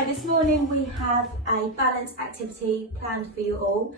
So this morning we have a balance activity planned for you all.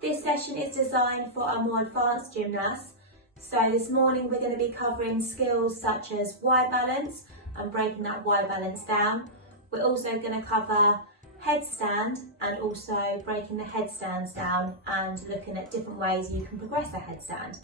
This session is designed for our more advanced gymnasts. So this morning we're going to be covering skills such as Y balance and breaking that Y balance down. We're also going to cover headstand and also breaking the headstands down and looking at different ways you can progress a headstand.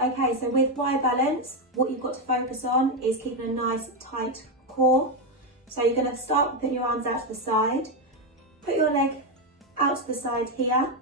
Okay, so with Y balance, what you've got to focus on is keeping a nice tight core. So you're going to start with putting your arms out to the side, put your leg out to the side here,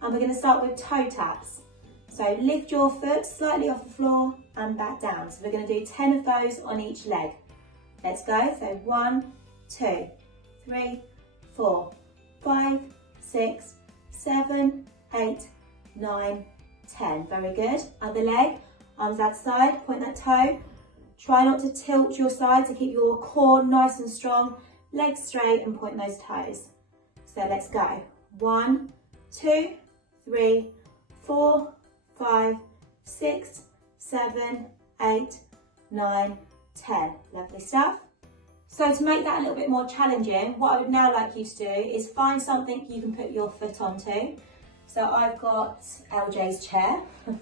and we're going to start with toe taps. So lift your foot slightly off the floor and back down. So we're going to do 10 of those on each leg. Let's go. So 1, 2, 3, 4, 5, 6, 7, 8, 9, 10. Very good. Other leg, arms outside, point that toe. Try not to tilt your side to keep your core nice and strong. Legs straight and point those toes. So let's go. 1, 2, 3, 4, 5, 6, 7, 8, 9, 10. Lovely stuff. So to make that a little bit more challenging, what I would now like you to do is find something you can put your foot onto. So I've got LJ's chair. I'm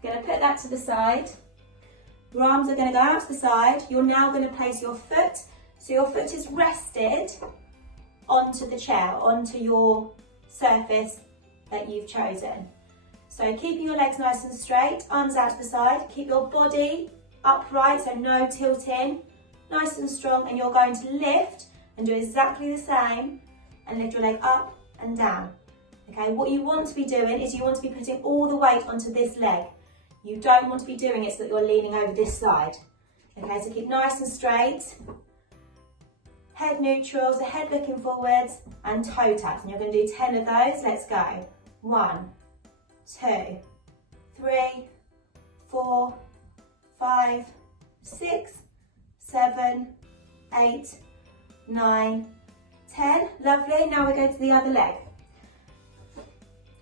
going to put that to the side. Your arms are going to go out to the side. You're now going to place your foot, so your foot is rested onto the chair, onto your surface that you've chosen. So keeping your legs nice and straight, arms out to the side, keep your body upright, so no tilting, nice and strong, and you're going to lift and do exactly the same and lift your leg up and down. Okay, what you want to be doing is you want to be putting all the weight onto this leg. You don't want to be doing it so that you're leaning over this side. Okay, so keep nice and straight. Head neutral, so head looking forwards, and toe taps. And you're going to do 10 of those. Let's go. 1, 2, 3, 4, 5, 6, 7, 8, 9, 10. Lovely. Now we go to the other leg.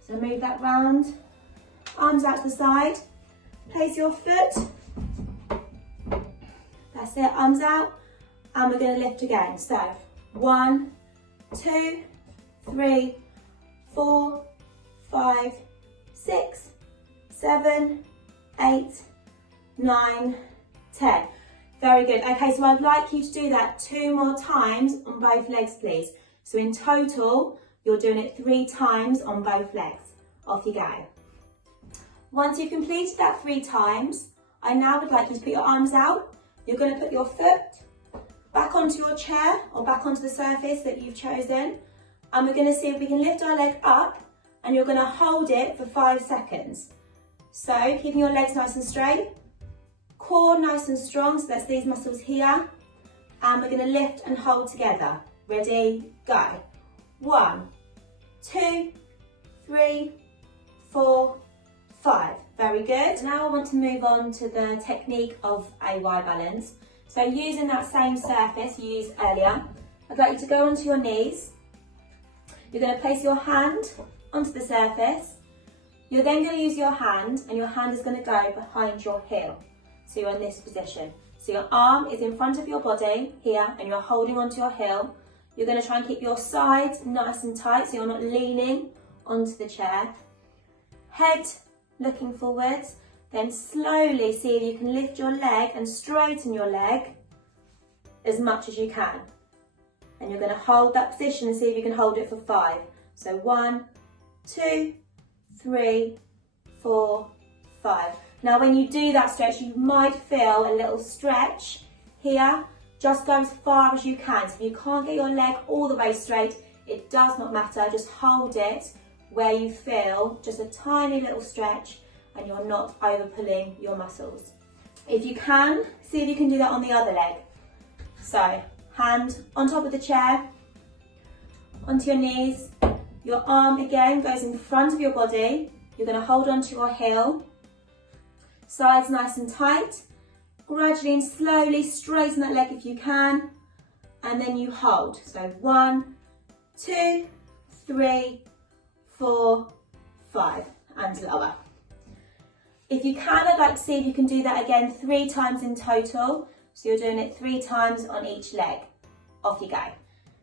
So move that round, arms out to the side, place your foot, that's it, arms out, and we're going to lift again. So 1, 2, 3, 4, 5, 6, 7, 8, 9, 10. Very good. Okay, so I'd like you to do that 2 more times on both legs, please. So in total, you're doing it 3 times on both legs. Off you go. Once you've completed that 3 times, I now would like you to put your arms out. You're going to put your foot back onto your chair or back onto the surface that you've chosen. And we're going to see if we can lift our leg up, and you're going to hold it for 5 seconds. So keeping your legs nice and straight, core nice and strong, so that's these muscles here. And we're going to lift and hold together. Ready, go. 1, 2, 3, 4, 5. Very good. Now I want to move on to the technique of a Y balance. So using that same surface you used earlier, I'd like you to go onto your knees. You're going to place your hand onto the surface. You're then going to use your hand, and your hand is going to go behind your heel. So you're in this position. So your arm is in front of your body here, and you're holding onto your heel. You're going to try and keep your sides nice and tight so you're not leaning onto the chair. Head looking forwards, then slowly see if you can lift your leg and straighten your leg as much as you can. And you're going to hold that position and see if you can hold it for 5. So 1, 2, 3, 4, 5. Now when you do that stretch, you might feel a little stretch here. Just go as far as you can. So if you can't get your leg all the way straight, it does not matter. Just hold it where you feel just a tiny little stretch and you're not over pulling your muscles. If you can, see if you can do that on the other leg. So hand on top of the chair, onto your knees. Your arm again goes in front of your body. You're going to hold onto your heel. Sides nice and tight. Gradually and slowly straighten that leg if you can, and then you hold. So 1, 2, 3, 4, 5, and lower. If you can, I'd like to see if you can do that again 3 times in total. So you're doing it 3 times on each leg. off you go.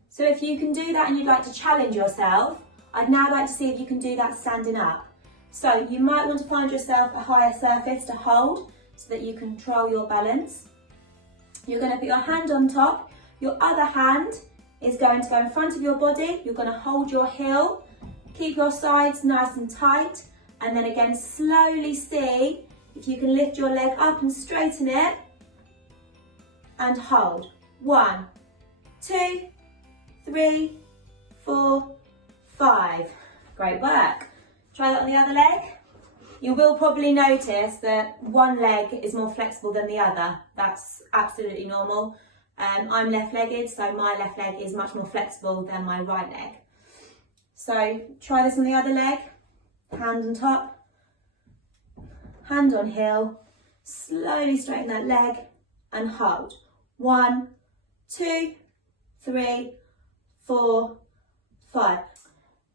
So if you can do that and you'd like to challenge yourself, I'd now like to see if you can do that standing up. So you might want to find yourself a higher surface to hold so that you control your balance. You're going to put your hand on top. Your other hand is going to go in front of your body. You're going to hold your heel, keep your sides nice and tight, and then again slowly see if you can lift your leg up and straighten it and hold. 1, 2, 3, 4, 5. Great work. Try that on the other leg. You will probably notice that one leg is more flexible than the other. That's absolutely normal. I'm left-legged, so my left leg is much more flexible than my right leg. So try this on the other leg. Hand on top, hand on heel. Slowly straighten that leg and hold. 1, 2, 3, 4, 5.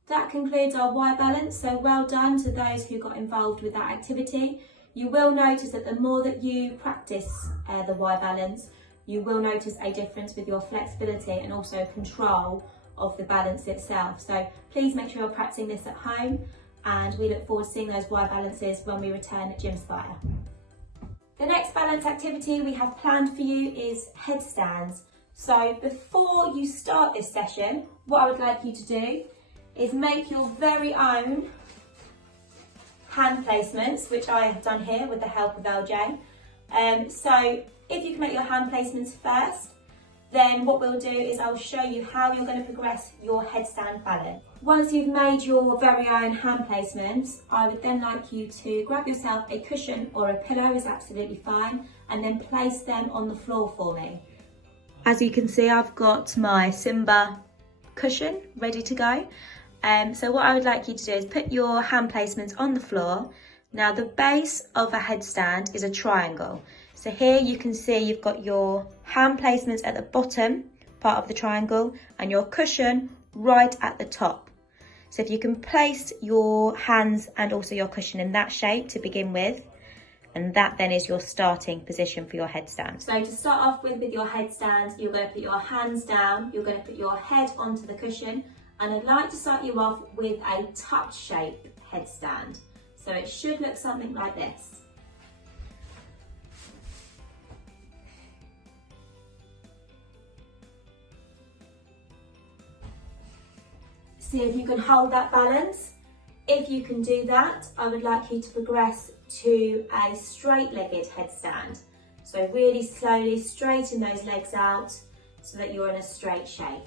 That concludes our Y balance, so well done to those who got involved with that activity. You will notice that the more that you practice the Y balance, you will notice a difference with your flexibility and also control of the balance itself. So please make sure you're practicing this at home, and we look forward to seeing those Y balances when we return at Gymspire. The next balance activity we have planned for you is headstands. So before you start this session, what I would like you to do is make your very own hand placements, which I have done here with the help of LJ. So if you can make your hand placements first, then what we'll do is I'll show you how you're going to progress your headstand balance. Once you've made your very own hand placements, I would then like you to grab yourself a cushion or a pillow, is absolutely fine, and then place them on the floor for me. As you can see, I've got my Simba cushion ready to go. So what I would like you to do is put your hand placements on the floor. Now the base of a headstand is a triangle. So here you can see you've got your hand placements at the bottom part of the triangle and your cushion right at the top. So if you can place your hands and also your cushion in that shape to begin with, and that then is your starting position for your headstand. So to start off with your headstand, you're going to put your hands down, you're going to put your head onto the cushion, and I'd like to start you off with a touch shape headstand. So it should look something like this. See if you can hold that balance. If you can do that, I would like you to progress to a straight-legged headstand. So really slowly straighten those legs out so that you're in a straight shape.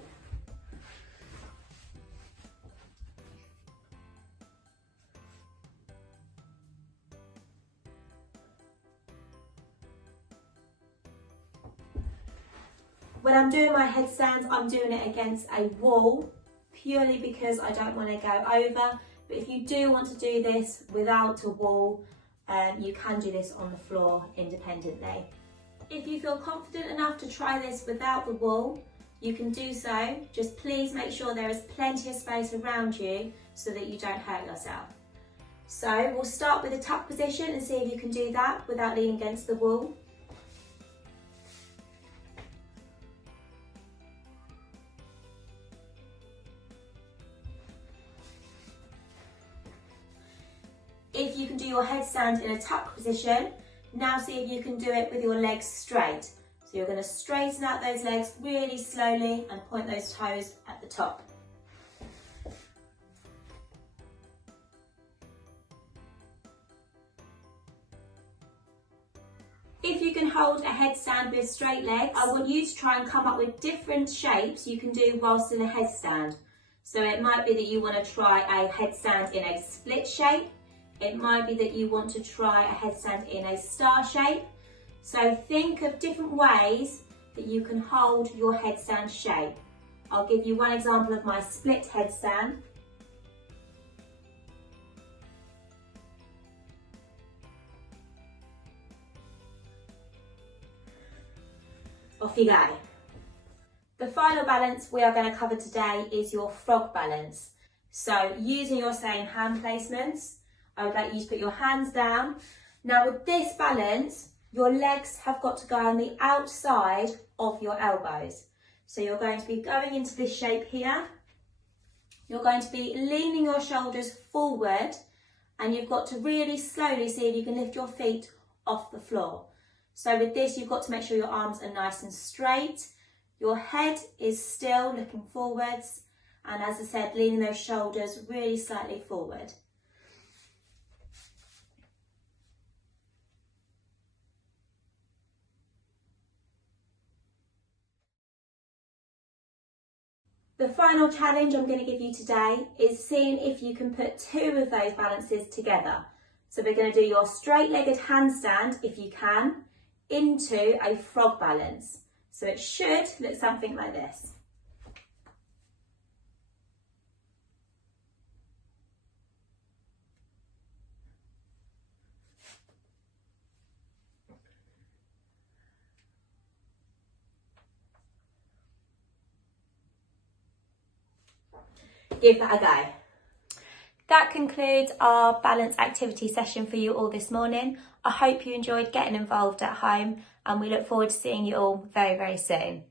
When I'm doing my headstands, I'm doing it against a wall, purely because I don't want to go over. But if you do want to do this without a wall, you can do this on the floor independently. If you feel confident enough to try this without the wall, you can do so. Just please make sure there is plenty of space around you so that you don't hurt yourself. So we'll start with a tuck position and see if you can do that without leaning against the wall. If you can do your headstand in a tuck position, now see if you can do it with your legs straight. So you're going to straighten out those legs really slowly and point those toes at the top. If you can hold a headstand with straight legs, I want you to try and come up with different shapes you can do whilst in a headstand. So it might be that you want to try a headstand in a split shape. It might be that you want to try a headstand in a star shape. So think of different ways that you can hold your headstand shape. I'll give you one example of my split headstand. Off you go. The final balance we are going to cover today is your frog balance. So using your same hand placements, I would like you to put your hands down. Now with this balance, your legs have got to go on the outside of your elbows. So you're going to be going into this shape here. You're going to be leaning your shoulders forward, and you've got to really slowly see if you can lift your feet off the floor. So with this, you've got to make sure your arms are nice and straight. Your head is still looking forwards. And as I said, leaning those shoulders really slightly forward. The final challenge I'm going to give you today is seeing if you can put two of those balances together. So we're going to do your straight-legged handstand, if you can, into a frog balance. So it should look something like this. Give that a go. That concludes our balance activity session for you all this morning. I hope you enjoyed getting involved at home, and we look forward to seeing you all very, very soon.